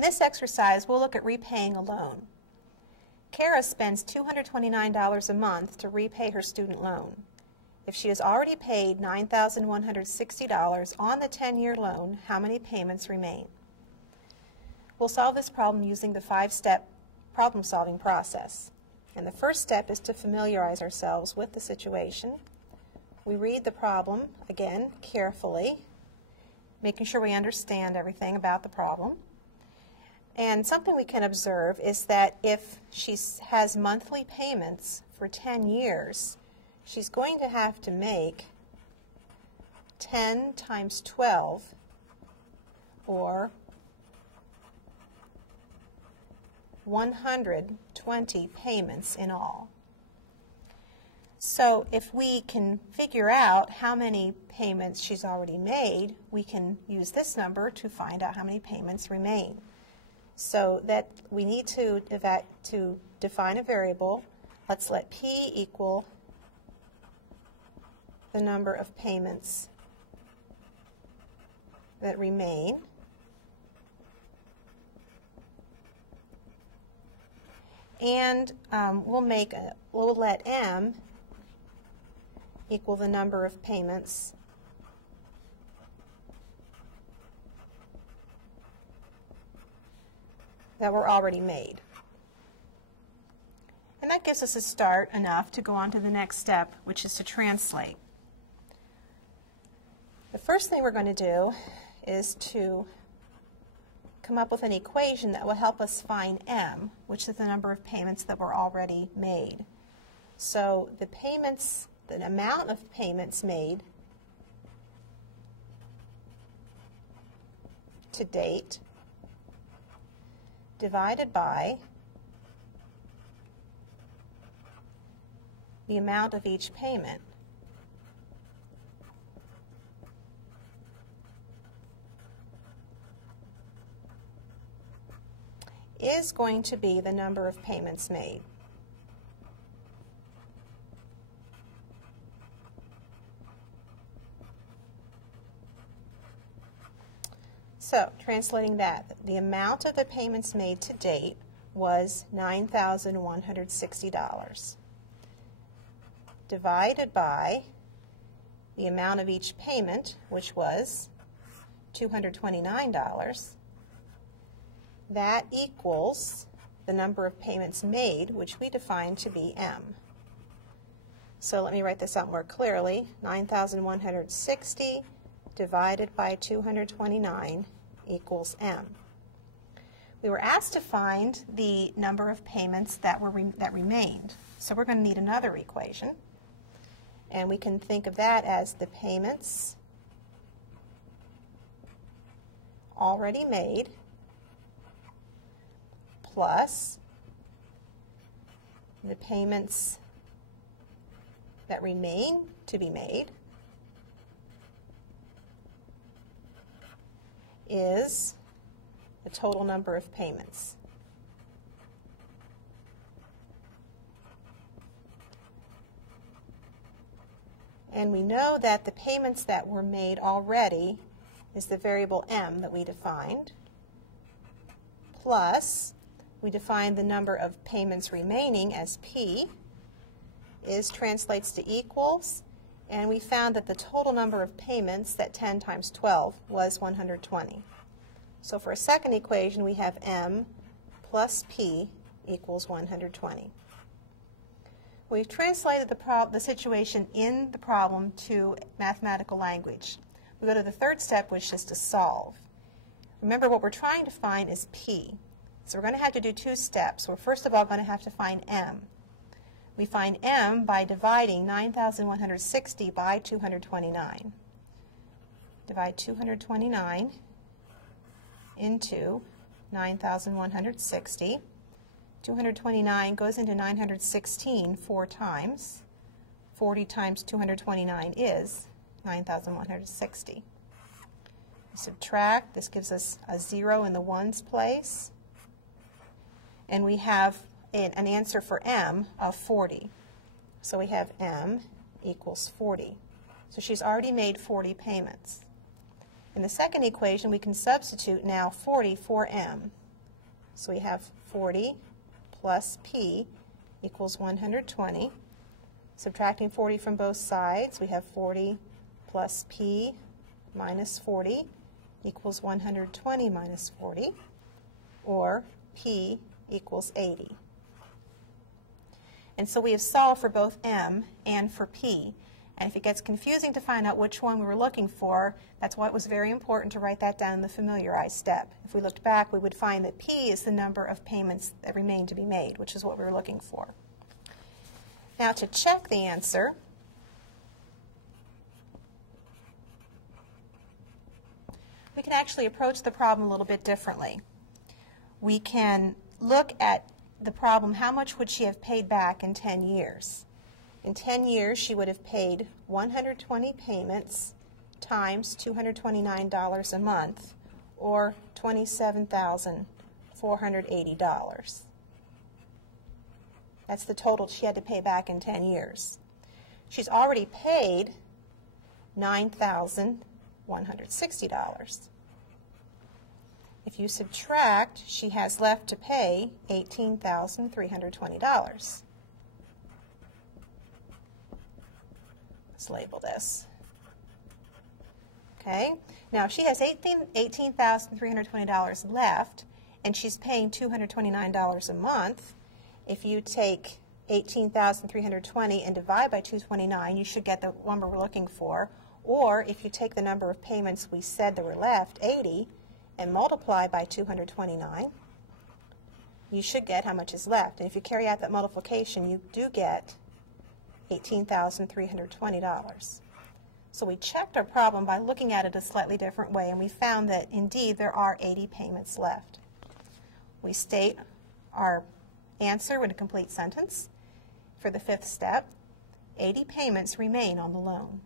In this exercise, we'll look at repaying a loan. Kara spends $229 a month to repay her student loan. If she has already paid $9,160 on the 10-year loan, how many payments remain? We'll solve this problem using the 5-step problem-solving process. And the first step is to familiarize ourselves with the situation. We read the problem, again, carefully, making sure we understand everything about the problem. And something we can observe is that if she has monthly payments for 10 years, she's going to have to make 10 times 12, or 120 payments in all. So if we can figure out how many payments she's already made, we can use this number to find out how many payments remain. So that we need to define a variable. Let's let P equal the number of payments that remain. And we'll let M equal the number of payments that were already made. And that gives us a start enough to go on to the next step, which is to translate. The first thing we're going to do is to come up with an equation that will help us find M, which is the number of payments that were already made. So the amount of payments made to date divided by the amount of each payment is going to be the number of payments made. So, translating that, the amount of the payments made to date was $9,160 divided by the amount of each payment, which was $229. That equals the number of payments made, which we define to be M. So let me write this out more clearly. 9,160 divided by 229 equals M. We were asked to find the number of payments that remained. So we're going to need another equation. And we can think of that as the payments already made plus the payments that remain to be made is the total number of payments. And we know that the payments that were made already is the variable M that we defined, plus we defined the number of payments remaining as P translates to equals, and we found that the total number of payments, that 10 times 12, was 120. So for a second equation, we have M plus P equals 120. We've translated the situation in the problem to mathematical language. We go to the third step, which is to solve. Remember, what we're trying to find is P. So we're going to have to do two steps. We're first of all going to have to find M. We find M by dividing 9,160 by 229. Divide 229 into 9,160. 229 goes into 916 4 times. 40 times 229 is 9,160. We subtract. This gives us a 0 in the ones place. And we have an answer for M of 40. So we have M equals 40. So she's already made 40 payments. In the second equation, we can substitute now 40 for M. So we have 40 plus P equals 120. Subtracting 40 from both sides, we have 40 plus P minus 40 equals 120 minus 40, or P equals 80. And so we have solved for both M and for P. And if it gets confusing to find out which one we were looking for, that's why it was very important to write that down in the familiarize step. If we looked back, we would find that P is the number of payments that remain to be made, which is what we were looking for. Now to check the answer, we can actually approach the problem a little bit differently. We can look at the problem, how much would she have paid back in 10 years? In 10 years, she would have paid 120 payments times $229 a month, or $27,480. That's the total she had to pay back in 10 years. She's already paid $9,160. If you subtract, she has left to pay $18,320. Let's label this. Okay, now she has $18,320 left, and she's paying $229 a month. If you take 18,320 and divide by 229, you should get the number we're looking for. Or if you take the number of payments we said that were left, 80, and multiply by 229, you should get how much is left. And if you carry out that multiplication, you do get $18,320. So we checked our problem by looking at it a slightly different way, and we found that indeed there are 80 payments left. We state our answer in a complete sentence. For the fifth step, 80 payments remain on the loan.